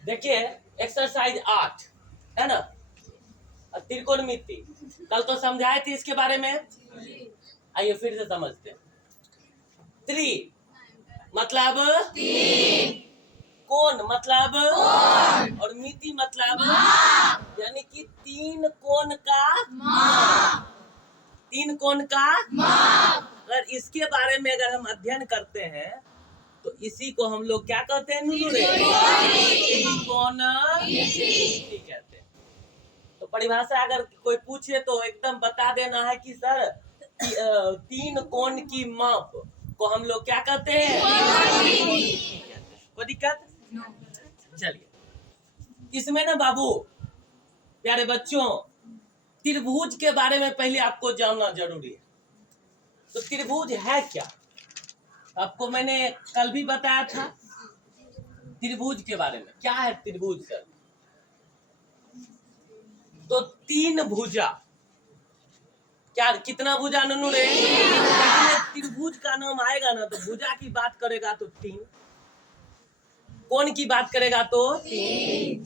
देखिए एक्सरसाइज 8 है ना, त्रिकोणमिति कल तो समझाए थे इसके बारे में। आइए फिर से समझते हैं। त्रि मतलब कोण मतलब और मिति मतलब यानी कि तीन कोण का अगर इसके बारे में अगर हम अध्ययन करते हैं तो इसी को हम लोग क्या कहते हैं? त्रिकोणमिति कहते हैं। तो परिभाषा अगर कोई पूछे तो एकदम बता देना है कि सर तीन कोण की माप को हम लोग क्या कहते हैं? कोई दिक्कत? चलिए, इसमें ना बाबू प्यारे बच्चों, त्रिभुज के बारे में पहले आपको जानना जरूरी है। तो त्रिभुज है क्या? आपको मैंने कल भी बताया था त्रिभुज के बारे में। क्या है त्रिभुज सर? तो तीन भुजा। क्या कितना भुजा ननू रे? त्रिभुज का नाम आएगा ना तो भुजा की बात करेगा तो तीन, कोण की बात करेगा तो तीन,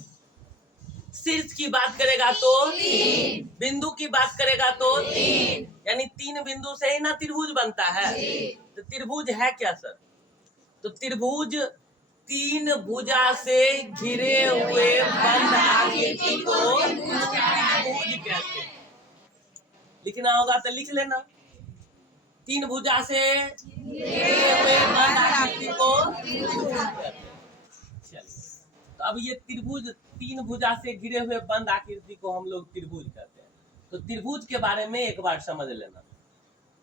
शीर्ष की बात करेगा तो तीन, बिंदु की बात करेगा तो तीन, यानी तीन बिंदु से ही ना त्रिभुज बनता है। तो त्रिभुज है क्या सर? तो त्रिभुज तीन भुजा से घिरे हुए बंद आकृति को त्रिभुज कहते हैं। लिखना होगा तो लिख लेना। तीन भुजा से घिरे हुए बंद आकृति को त्रिभुज कहते हैं। तो अब ये त्रिभुज तीन भुजा से घिरे हुए बंद आकृति को हम लोग त्रिभुज कहते हैं। तो त्रिभुज के बारे में एक बार समझ लेना।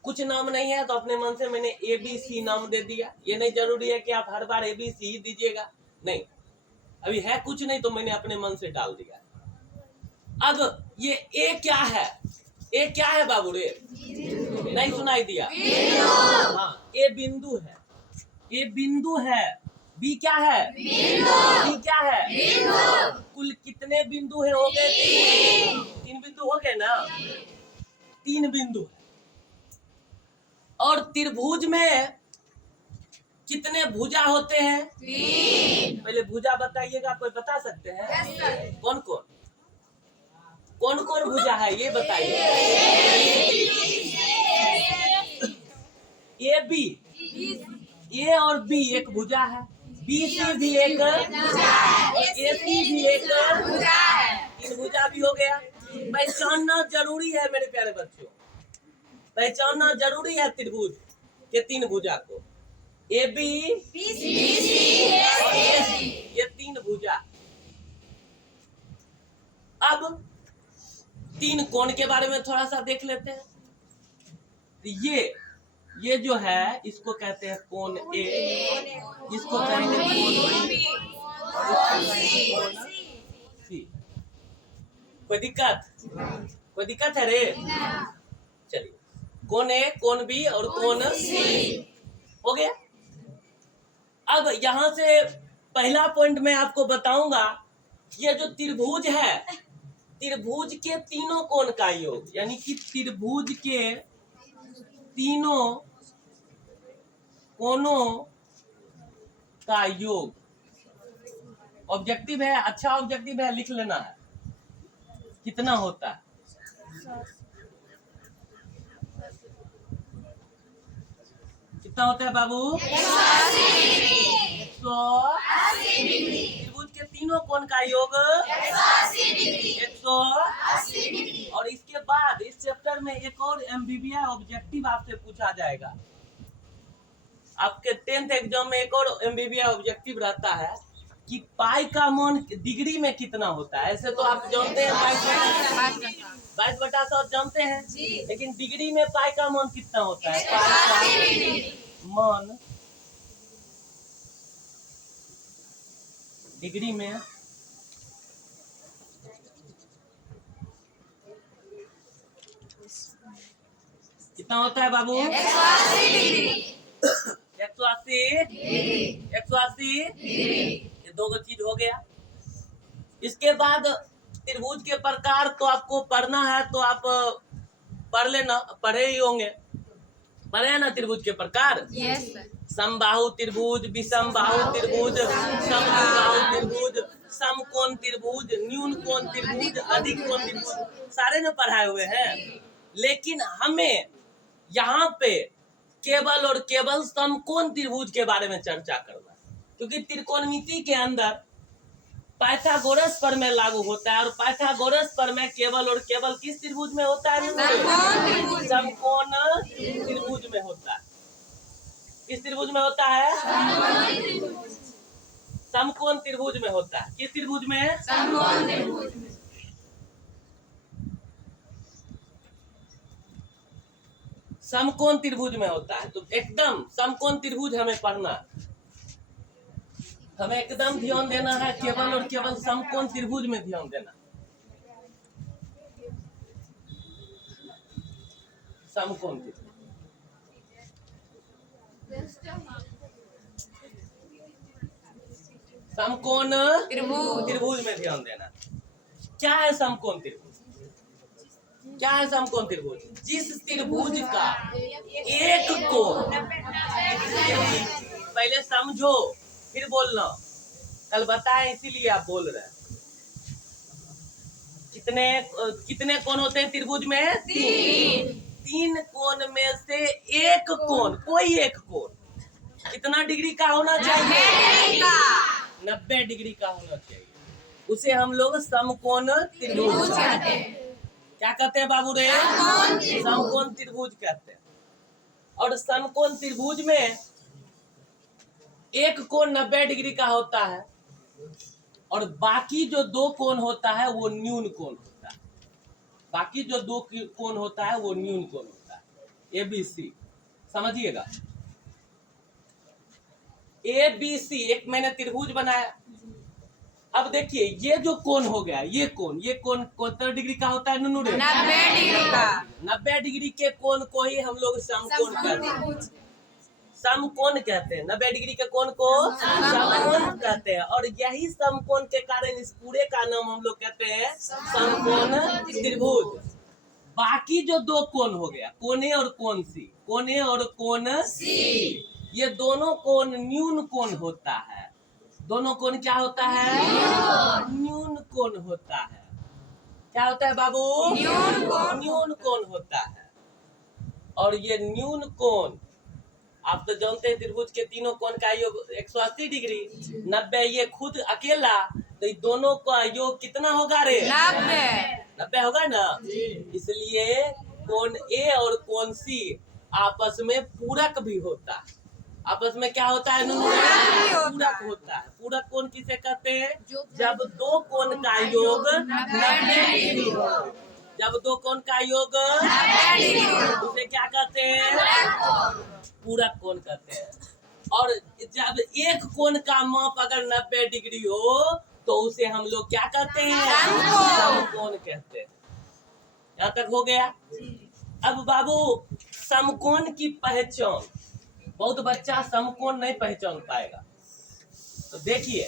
कुछ नाम नहीं है तो अपने मन से मैंने ABC नाम दे दिया। ये नहीं जरूरी है कि आप हर बार ABC ही दीजिएगा, नहीं, अभी है कुछ नहीं तो मैंने अपने मन से डाल दिया। अब ये A क्या है? A क्या है बाबू रे? नहीं सुनाई दिया? हाँ, A बिंदु है। A बिंदु है। B क्या है? B क्या है? कुल कितने बिंदु है? हो गए तीन बिंदु हो गए ना? तीन बिंदु है। और त्रिभुज में कितने भुजा होते हैं? पहले भुजा बताइएगा, कोई बता सकते हैं? कौन कौन कौन कौन भुजा है ये बताइए। A और B एक भुजा है, BC भी एक भुजा है, और AC भी एक भुजा है। तीन भुजा भी हो गया। पहचानना जरूरी है मेरे प्यारे बच्चों, पहचानना जरूरी है त्रिभुज के तीन भुजा को। AB, BC और AC, ये तीन भुजा। अब तीन कोण के बारे में थोड़ा सा देख लेते हैं। ये जो है इसको कहते हैं कोण A, इसको कहेंगे कोण B, C। कोई दिक्कत है रे? चलिए, कोण A, कोण B और कोण C हो गया। अब यहां से पहला पॉइंट मैं आपको बताऊंगा, ये जो त्रिभुज है, त्रिभुज के तीनों कोण का योग, यानी कि त्रिभुज के तीनों कोणों का योग ऑब्जेक्टिव है। अच्छा ऑब्जेक्टिव है, लिख लेना है कितना होता है। कितना होता है बाबू? 180 डिग्री। त्रिभुज के तीनों कोण का योग 180 डिग्री। और इसके बाद इस चैप्टर में एक और MBBI ऑब्जेक्टिव आपसे पूछा जाएगा। आपके 10th एग्जाम में एक और MBBI ऑब्जेक्टिव रहता है कि पाई का मान डिग्री में कितना होता है। ऐसे तो आप जानते हैं 22/100 जानते हैं, लेकिन डिग्री में पाई का मान कितना होता है? पाई का मान डिग्री में कितना होता है बाबू? 180 ये दो चीज हो गया। इसके बाद त्रिभुज के प्रकार तो आपको पढ़ना है तो आप पढ़ लेना, पढ़े ही होंगे, पढ़े हैं ना त्रिभुज के प्रकार? Yes sir. समबाहु त्रिभुज, विषम बाहु त्रिभुज, समबाहु त्रिभुज, समकोण त्रिभुज, न्यून कोण त्रिभुज, अधिक कोण त्रिभुज, सारे ने पढ़ाए हुए हैं। लेकिन हमें यहाँ पे केवल और केवल समकोण त्रिभुज के बारे में चर्चा करना है, क्योंकि त्रिकोणमिति के अंदर पाइथागोरस प्रमेय लागू होता है, और पाइथागोरस प्रमेय केवल और केवल किस त्रिभुज में होता है? समकोण त्रिभुज में होता है। किस त्रिभुज में होता है? समकोण त्रिभुज में होता है। किस त्रिभुज में? समकोण त्रिभुज में। समकोण त्रिभुज में होता है। तो एकदम समकोण त्रिभुज हमें पढ़ना, हमें एकदम ध्यान देना है, केवल और केवल समकोण त्रिभुज में ध्यान देना। समकोण त्रिभुज, समकोण त्रिभुज में ध्यान देना। क्या है समकोण त्रिभुज? क्या है समकोण त्रिभुज? जिस त्रिभुज का एक कोण, पहले समझो फिर बोलना, कल बताए इसीलिए आप बोल रहे हैं। कितने कोण होते हैं त्रिभुज में? तीन कोण में से एक कोण, कोई एक कोण कितना डिग्री का होना चाहिए? 90 डिग्री का होना चाहिए। उसे हम लोग समकोण त्रिभुज कहते हैं। क्या कहते हैं बाबू रे? समकोण त्रिभुज कहते हैं। और समकोण त्रिभुज में एक कोण 90 डिग्री का होता है, और बाकी जो दो कोण होता है वो न्यून कोण होता है। बाकी जो दो कोण होता है वो न्यून कोण होता है। ABC समझिएगा। ABC एक मैंने त्रिभुज बनाया। अब देखिए ये जो कोण हो गया, ये कोण कितना डिग्री का होता है? 90 डिग्री का। 90 डिग्री के कोण को ही हम लोग समकोण कहते हैं। समकोण कहते हैं 90 डिग्री के कोण को समकोण कहते हैं। और यही समकोण के कारण इस पूरे का नाम हम लोग कहते हैं समकोण त्रिभुज। बाकी जो दो कोण हो गया, कोण A और कोण C, कोण A और कोण C, ये दोनों कोण न्यून कोण होता है। दोनों कोण क्या होता है? न्यून कोण होता है। क्या होता है बाबू? न्यून कोण होता है। और ये न्यून कोण आप तो जानते हैं, त्रिभुज के तीनों कोण का योग 180 डिग्री, 90 ये खुद अकेला, तो ये दोनों का योग कितना होगा रे? 90 होगा ना। इसलिए कोण A और कोण C आपस में पूरक भी होता है। आपस में क्या होता है? पूरक होता है। पूरक कोण किसे कहते हैं? जब दो कोण का योग 90 डिग्री हो। जब दो कोण का योग 90 डिग्री हो, उसे क्या कहते हैं? पूरक कोण कहते हैं। और जब एक कोण का माप अगर 90 डिग्री हो तो उसे हम लोग क्या कहते हैं? समकोण कहते हैं। यहाँ तक हो गया। अब बाबू समकोण की पहचान, बहुत बच्चा समकोण नहीं पहचान पाएगा। तो देखिए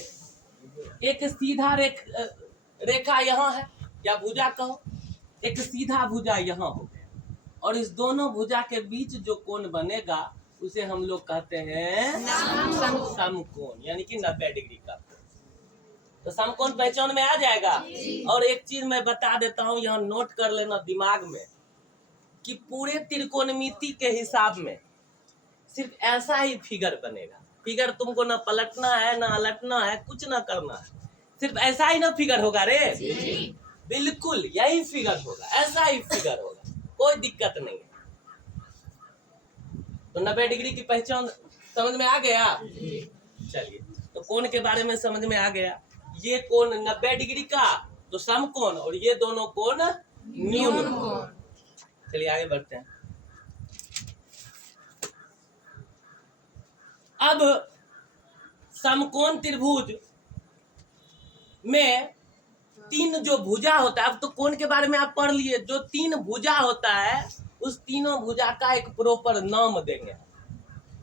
एक सीधा रेखा यहाँ है, या भुजा कहो, एक सीधा भुजा यहाँ हो गया, और इस दोनों भुजा के बीच जो कोण बनेगा उसे हम लोग कहते हैं समकोण, यानी कि 90 डिग्री का। तो समकोण पहचान में आ जाएगा। और एक चीज मैं बता देता हूँ, यहाँ नोट कर लेना दिमाग में, कि पूरे त्रिकोणमिति के हिसाब में सिर्फ ऐसा ही फिगर बनेगा। फिगर तुमको ना पलटना है, ना अलटना है, कुछ ना करना है, सिर्फ ऐसा ही ना फिगर होगा रे। बिल्कुल यही फिगर होगा, ऐसा ही फिगर होगा, कोई दिक्कत नहीं है। तो 90 डिग्री की पहचान समझ में आ गया। चलिए, तो कोण के बारे में समझ में आ गया। ये कोण 90 डिग्री का तो समकोण, और ये दोनों कोण न्यून कोण। चलिए आगे बढ़ते हैं। अब समकोण त्रिभुज में तीन जो भुजा होता है, अब तो कोण के बारे में आप पढ़ लिए, जो तीन भुजा होता है उस तीनों भुजा का एक प्रॉपर नाम देंगे।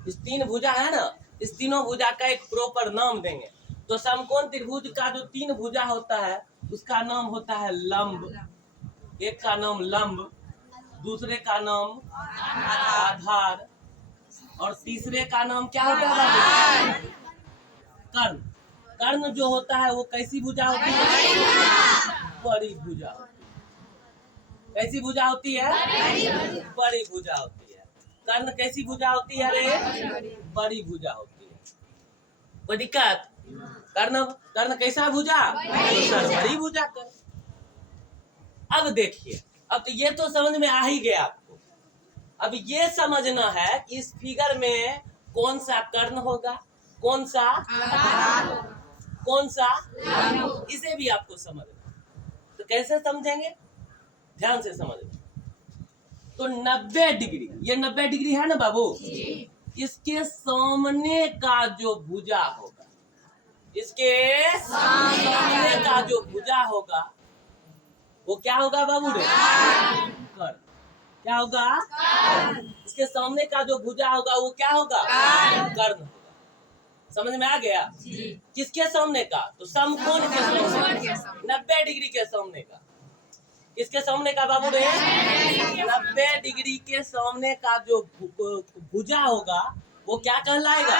इस तीन भुजा है ना, इस तीनों भुजा का एक प्रॉपर नाम देंगे। तो समकोण त्रिभुज का जो तीन भुजा होता है उसका नाम होता है लंब। एक का नाम लंब, दूसरे का नाम आधार, और तीसरे का नाम क्या होता है? कर्ण। कर्ण जो होता है वो कैसी भुजा होती है? बड़ी भुजा होती है। कैसी भुजा होती है? बड़ी भुजा होती है। कर्ण कैसी भुजा होती है रे? बड़ी भुजा होती है। कोई दिक्कत? कर्ण कर्ण कैसा भुजा? तो सर बड़ी भुजा कर। अब देखिए, अब तो ये तो समझ में आ ही गया आपको। अब ये समझना है कि इस फिगर में कौन सा कर्ण होगा, कौन सा कौन सा, इसे भी आपको समझना। तो कैसे समझेंगे? ध्यान से समझना। तो 90 डिग्री, ये 90 डिग्री है ना बाबू, इसके सामने का जो भुजा होगा, इसके सामने का जो भुजा होगा वो क्या होगा बाबू रे? कर्ण। क्या होगा? इसके सामने का जो भुजा होगा वो क्या होगा? कर्ण होगा। समझ में आ गया? किसके सामने का? तो समकोण के सामने, 90 डिग्री के सामने का। किसके सामने का बाबू रे? 90 डिग्री के सामने का जो भुजा होगा वो क्या कहलाएगा?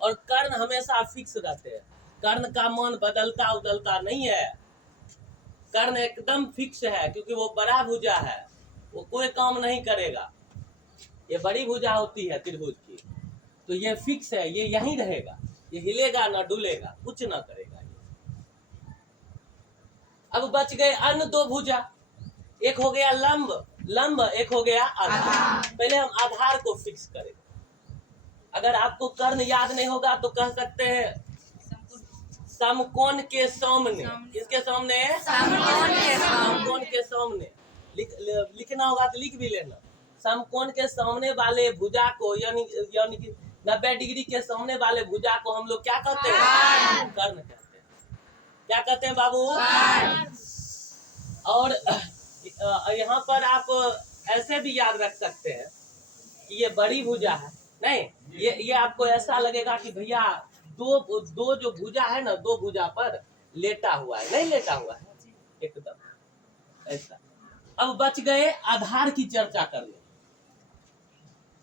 और कर्ण हमेशा फिक्स रहते हैं। कर्ण का मान बदलता उदलता नहीं है। कर्ण एकदम फिक्स है, क्योंकि वो बड़ा भुजा है, वो कोई काम नहीं करेगा। ये बड़ी भुजा होती है त्रिभुज की, तो ये फिक्स है, ये यहीं रहेगा, ये हिलेगा ना डुलेगा, कुछ ना करेगा। अब बच गए अन्य दो भुजा। एक हो गया लंब, लंब, एक हो गया आधार। पहले हम आधार को फिक्स करेंगे। अगर आपको कर्ण याद नहीं होगा तो कह सकते हैं समकोण के सामने। किसके सामने? समकोण के सामने। लिखना होगा तो लिख भी लेना। समकोण के सामने वाले भुजा को, यानी कि 90 डिग्री के सामने वाले भुजा को हम लोग क्या कहते हैं? कर्ण कहते हैं। क्या कहते हैं बाबू? और यहाँ पर आप ऐसे भी याद रख सकते हैं कि ये बड़ी भुजा है। नहीं, ये आपको ऐसा लगेगा कि भैया दो जो भुजा है ना, दो भुजा पर लेटा हुआ है, नहीं लेटा हुआ है, एकदम ऐसा। अब बच गए आधार की चर्चा करने।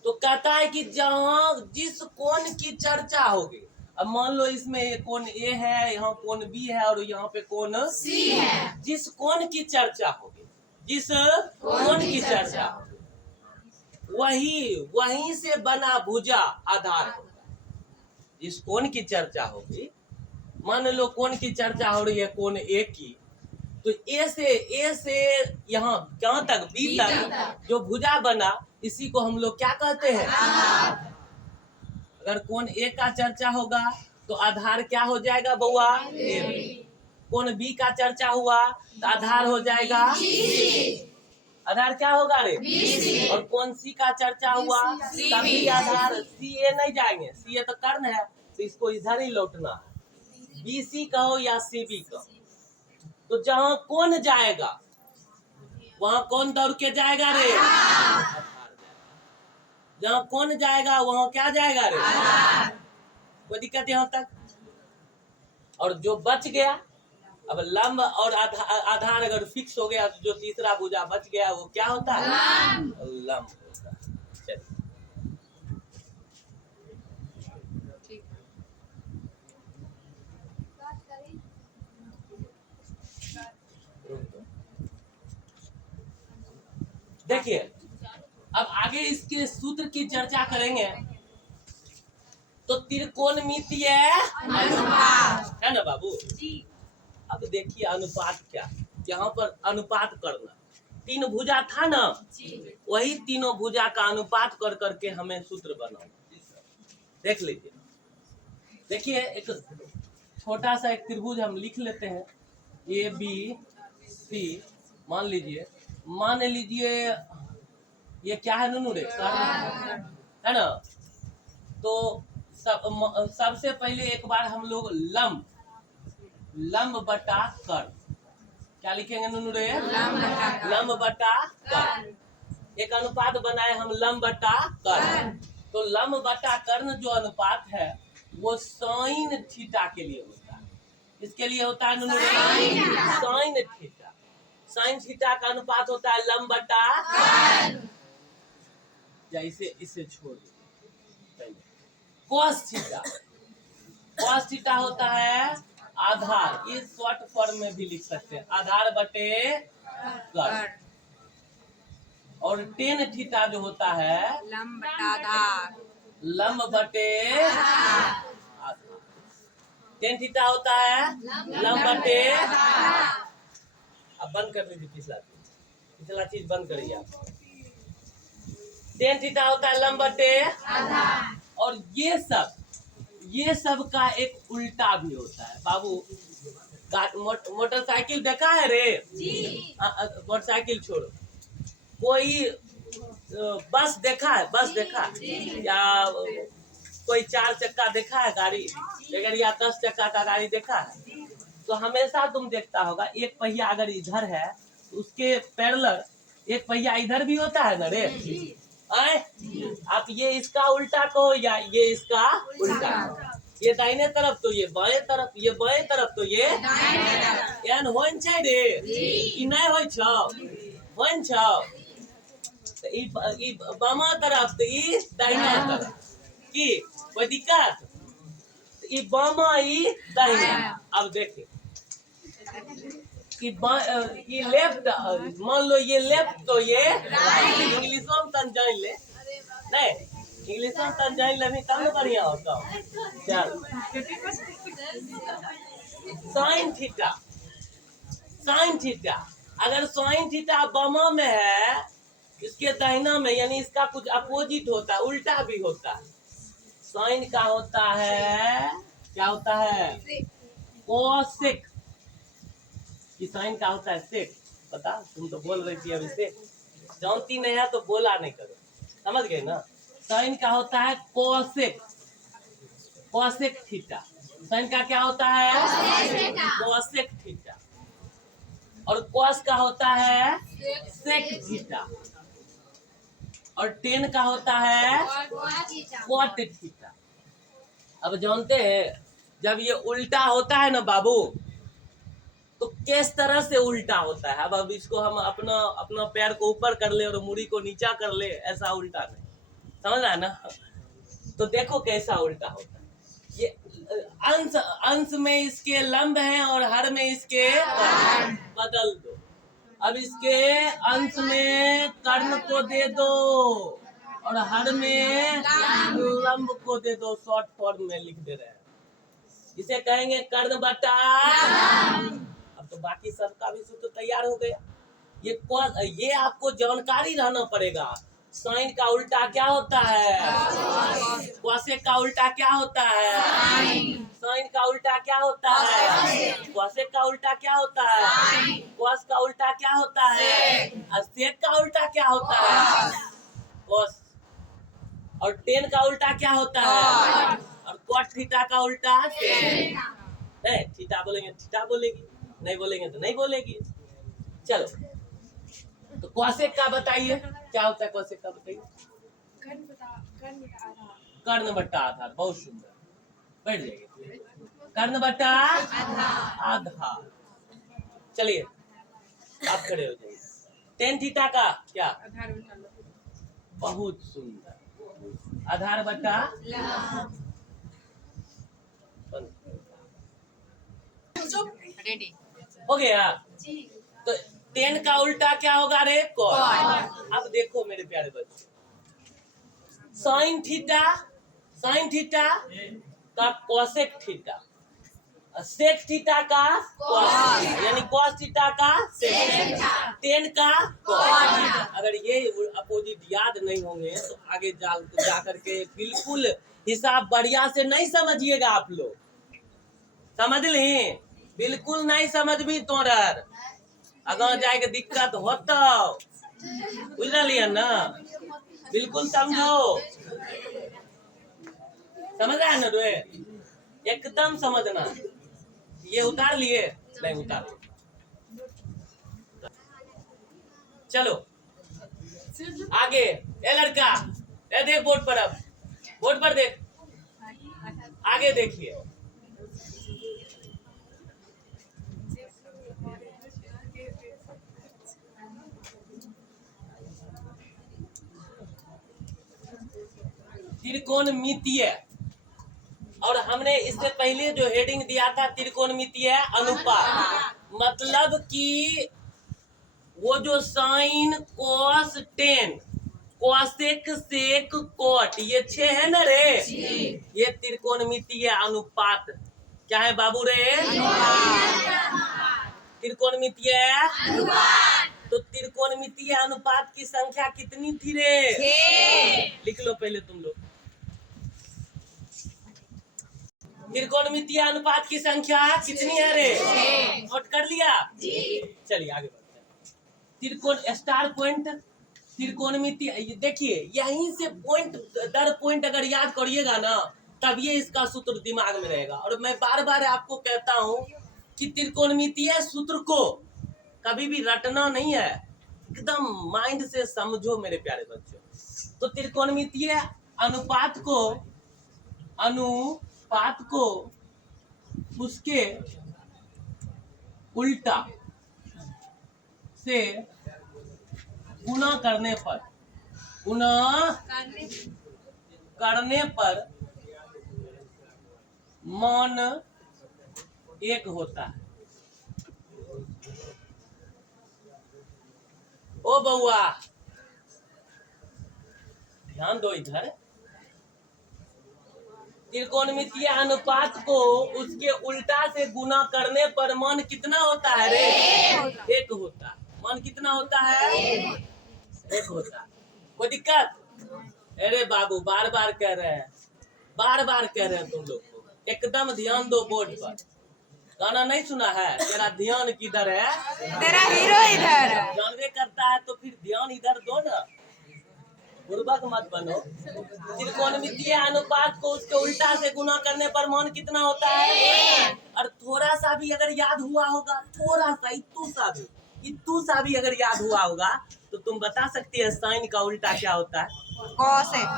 तो कहता है कि जहां जिस कोण की चर्चा होगी, अब मान लो इसमें कोण ए है, यहाँ कोण बी है और यहाँ पे कोण सी है। जिस कोण की चर्चा होगी, जिस कोण की चर्चा होगी, वहीं से बना भुजा आधार होगा। जिस कोण की चर्चा होगी, मान लो कोण की चर्चा हो रही है कोण ए की, तो ए से यहाँ कहाँ तक? बी तक जो भुजा बना, इसी को हम लोग क्या कहते हैं? अगर कोण ए का चर्चा होगा तो आधार क्या हो जाएगा बउआ? कोण बी का चर्चा हुआ तो आधार हो जाएगा, आधार क्या होगा रे? और कोण सी का चर्चा हुआ तभी आधार। सी ए नहीं जाएंगे, सी ए तो कर्ण है, तो इसको इधर ही लौटना है। बी सी कहो या सी बी कहो, तो जहां कौन जाएगा वहां कौन दौड़ के जाएगा रे? जहां कौन जाएगा वहां क्या जाएगा रे? कोई दिक्कत यहाँ तक? और जो बच गया, अब लंब और आधार अगर फिक्स हो गया तो जो तीसरा भुजा बच गया वो क्या होता है? लंब होता है। चलिए, देखिए अब आगे इसके सूत्र की चर्चा करेंगे। तो त्रिकोणमितीय अनुपात है ना बाबू जी। अब देखिए अनुपात क्या, यहाँ पर अनुपात करना। तीन भुजा था ना, वही तीनों भुजा का अनुपात कर करके हमें सूत्र बनाना। देख लीजिए, देखिए एक छोटा सा एक त्रिभुज हम लिख लेते हैं, ए बी सी। मान लीजिए ये क्या है नूनू रे? है ना। तो सबसे पहले एक बार हम लोग लंब बटा कर्ण क्या लिखेंगे नूनू रे? लंब बटा कर्ण। एक अनुपात बनाए हम लंब बटा कर्ण। तो लंब बटा कर्ण जो अनुपात है वो साइन थीटा के लिए होता है। इसके लिए होता है नूनू रे? Sine theta. साइन थीटा का अनुपात होता है लंब बटा कर्ण। या इसे छोड़ दीजिए। कॉस थीटा, cos थीटा होता है आधार, इस शॉर्ट फॉर्म में भी लिख सकते हैं, आधार बटे कर्ण। और टेन थीटा जो होता है लंब बटा आधार, लंब बटे आधार। टेन थीटा होता है लंब बटे। अब बंद कर लीजिए, पिछला चीज बंद करिए आप। टेन थीटा होता है लंब बटे आधार। और ये सब का एक उल्टा भी होता है बाबू। मोटरसाइकिल देखा है रे? मोटरसाइकिल छोड़ो, कोई बस देखा है? बस देखा है? या कोई 4 चक्का देखा है गाड़ी? अगर या 10 चक्का का गाड़ी देखा है तो हमेशा तुम देखता होगा एक पहिया अगर इधर है तो उसके पैरेलल एक पहिया इधर भी होता है ना रे? आए? आप ये इसका उल्टा कहो या ये इसका उल्टा, ये दाहिने तरफ तो ये बाएं तरफ, ये बाएं तरफ तो ये एहन होन छै रे कि नहीं होय छौ? होन छौ तो ई बामा तरफ तो ई दाहिना तरफ की कोई दिक्कत? ई बामा ई दाहिना। अब देखिए ये लेफ्ट, मान लो ये लेफ्ट तो ये राइट। इंग्लिशों में तन जान ले, नहीं इंग्लिशों में तन जान ले भी तब न बढ़िया होता। चल साइन थीटा, साइन थीटा अगर साइन थीटा बामा में है, इसके दाहिना में, यानी इसका कुछ अपोजिट होता है, उल्टा भी होता है। साइन का होता है, क्या होता है? कोसेक। कि साइन का होता है सेक। पता, तुम तो बोल रही थी अभी सेक, जानती नहीं है तो बोला नहीं करो, समझ गए ना? साइन का होता है कोसेक, कोसेक थीटा। साइन का क्या होता है? Cosec theta. और कॉस का होता है सेक थीटा। और टेन का होता है कॉट थीटा। अब जानते हैं जब ये उल्टा होता है ना बाबू, तो किस तरह से उल्टा होता है? अब इसको हम अपना पैर को ऊपर कर ले और मुड़ी को नीचा कर ले, ऐसा उल्टा नहीं, समझ रहा है ना? तो देखो कैसा उल्टा होता है। ये अंश में इसके लंब है और हर में इसके बदल दो। अब इसके अंश में कर्ण को दे दो और हर में लंब को दे दो, शॉर्ट फॉर्म में लिख दे रहे हैं, इसे कहेंगे कर्ण बटा। अब तो बाकी सबका भी सूत्र तैयार हो गया। ये आपको जानकारी रहना पड़ेगा। साइन का उल्टा क्या होता है? कोसेक का उल्टा क्या होता है? साइन का उल्टा क्या होता है? कोसेक का उल्टा क्या होता है? कोस का उल्टा क्या होता है? सेक का उल्टा क्या होता है? कोस। और टेन का उल्टा क्या होता है? और कॉट थीटा का उल्टा नहीं, थीटा बोलेंगे थीटा बोलेगी, नहीं बोलेंगे तो नहीं बोलेगी। चलो तो कोसेक का बताइए क्या होता है? कोसेक का बताइए। कर्ण बट्टा आधार। बहुत सुंदर, बैठ जाइए। कर्ण बट्टा आधार। चलिए आप खड़े हो जाइए। टेन थीटा का क्या? बहुत सुंदर, आधार बट्टा रेडी हो गया। तो टेन का उल्टा क्या होगा रे? कॉट। अब देखो मेरे प्यारे बच्चे, साइन थीटा, साइन थीटा का कोसेक थीटा, सेक थीटा का कॉस, यानी कॉस थीटा का सेक, टेन का कॉट। अगर ये अपोजिट याद नहीं होंगे तो आगे जा करके बिल्कुल हिसाब बढ़िया से नहीं समझिएगा आप लोग, समझ ली? बिल्कुल नहीं समझ भी तोरर अगर जाएगा दिक्कत होता, बुझ लिया ना? बिल्कुल समझो, समझ रहा है ना रे? एकदम समझना। ये उतार लिए? नहीं उतार। चलो आगे। ए लड़का, ए देख बोर्ड पर, अब बोर्ड पर देख, आगे देखिए। त्रिकोणमितीय और हमने इससे पहले जो हेडिंग दिया था त्रिकोणमितीय अनुपात, मतलब कि वो जो sine cos tan cosec sec cot ये 6 है ना रे, ये त्रिकोणमितीय अनुपात क्या है बाबू रे? त्रिकोणमितीय अनुपात। तो त्रिकोणमितीय अनुपात की संख्या कितनी थी रे? 6। लिख लो पहले तुम लोग। त्रिकोणमितीय अनुपात की संख्या कितनी है रे? 6। नोट कर लिया जी। चलिए आगे बढ़ते हैं। त्रिकोण स्टार पॉइंट त्रिकोणमितीय, देखिए यहीं से पॉइंट दर पॉइंट अगर याद करिएगा ना तब ये इसका सूत्र दिमाग में रहेगा। और मैं बार बार आपको कहता हूँ कि त्रिकोणमितीय सूत्र को कभी भी रटना नहीं है, एकदम माइंड से समझो मेरे प्यारे बच्चों। तो त्रिकोणमितीय अनुपात को उसके उल्टा से गुणा करने पर मान 1 होता है। ओ बउआ ध्यान दो इधर। त्रिकोणमितीय अनुपात को उसके उल्टा से गुना करने पर मान कितना होता है रे? 1 होता है। मान कितना होता है? 1 होता है। कोई दिक्कत? अरे बाबू बार बार कह रहे हैं तुम लोग को, एकदम ध्यान दो बोर्ड पर। गाना नहीं सुना है तेरा ध्यान किधर है? तेरा हीरो इधर है। जानवे करता है तो फिर ध्यान इधर दो ना, बुर्बक मत बनो। त्रिकोणमितीय अनुपात को उसके उल्टा से गुना करने पर मान कितना होता है? और थोड़ा सा भी अगर याद हुआ होगा, थोड़ा सा इतू सा भी अगर याद हुआ होगा तो तुम बता सकती है साइन का उल्टा क्या होता है? कोसेक।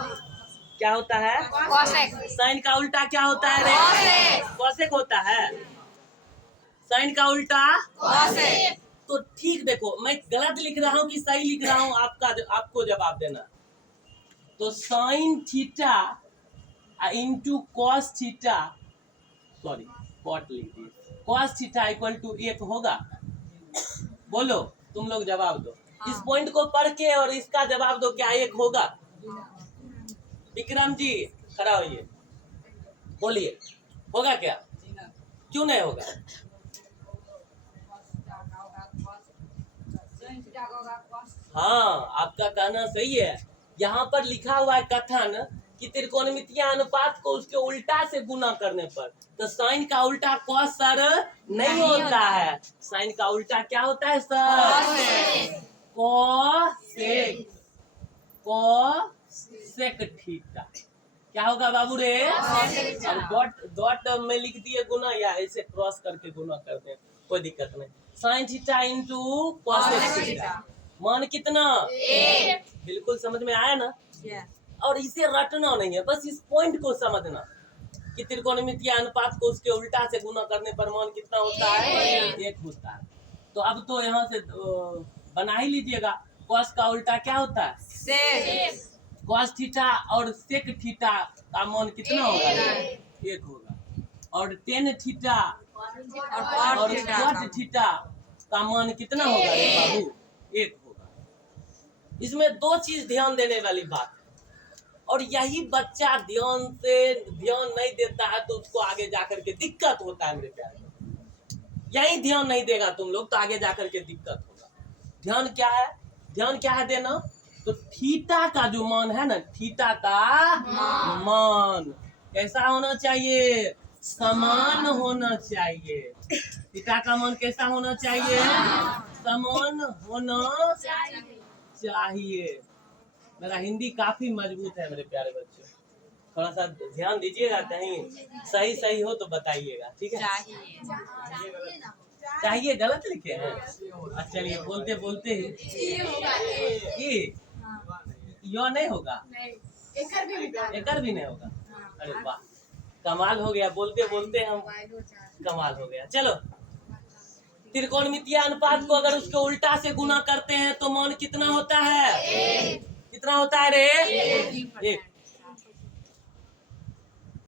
क्या होता है? कोसेक। साइन का उल्टा क्या होता है रे? कोसेक होता है। साइन का उल्टा कोसेक। तो ठीक देखो, मैं गलत लिख रहा हूँ कि सही लिख रहा हूँ, आपको जवाब देना। तो sine theta into cos theta, sorry cot लिख दिए, कॉस थीटा इक्वल टू 1 होगा। बोलो तुम लोग जवाब दो। इस पॉइंट को पढ़ के और इसका जवाब दो, क्या 1 होगा? विक्रम जी खड़ा होइए, बोलिए होगा क्या? क्यों नहीं होगा? हाँ आपका कहना सही है। यहाँ पर लिखा हुआ है कथन कि त्रिकोणमितीय अनुपात को उसके उल्टा से गुना करने पर, तो साइन का उल्टा कॉस सर नहीं होता है। साइन का उल्टा क्या होता है सर? कोसेक। कोसेक थीटा क्या होगा बाबू रे? डॉट में लिख दिए गुना, या ऐसे क्रॉस करके गुना करते हैं, कोई दिक्कत नहीं। Sign theta into cosec theta, मान कितना? 1। बिल्कुल समझ में आया ना? और इसे रटना नहीं है, बस इस पॉइंट को समझना कि त्रिकोणमितीय अनुपात को उसके उल्टा से गुना करने पर मान कितना होता है? 1 होता है। तो अब तो यहाँ से बना ही लीजिएगा। कॉस का उल्टा क्या होता है? सेक। कॉस थीटा और सेक थीटा का मान कितना होगा? 1 होगा। और टेन थीटा और कॉट थीटा का मान कितना होगा रे बाबू? 1 होगा। इसमें 2 चीज ध्यान देने वाली बात है, और यही बच्चा ध्यान नहीं देता है तो उसको आगे जाकर के दिक्कत होता है मेरे प्यारे। यही ध्यान नहीं देगा तुम लोग तो आगे जाकर के दिक्कत होगा। ध्यान क्या है देना? तो थीटा का जो मान है ना, थीटा का मान कैसा होना चाहिए? समान होना चाहिए। थीटा का मान कैसा होना चाहिए? समान होना चाहिए। मेरा हिंदी काफी मजबूत है मेरे प्यारे बच्चों, थोड़ा सा ध्यान दीजिएगा, कहीं सही हो तो बताइएगा, ठीक है? चाहिए गलत लिखे हैं? चलिए बोलते बोलते ही यो नहीं होगा, एकर भी नहीं होगा। अरे वाह कमाल हो गया, बोलते बोलते हम कमाल हो गया। चलो, त्रिकोणमितीय अनुपात को अगर उसके उल्टा से गुना करते हैं तो मान कितना होता है? कितना होता है रे? 1।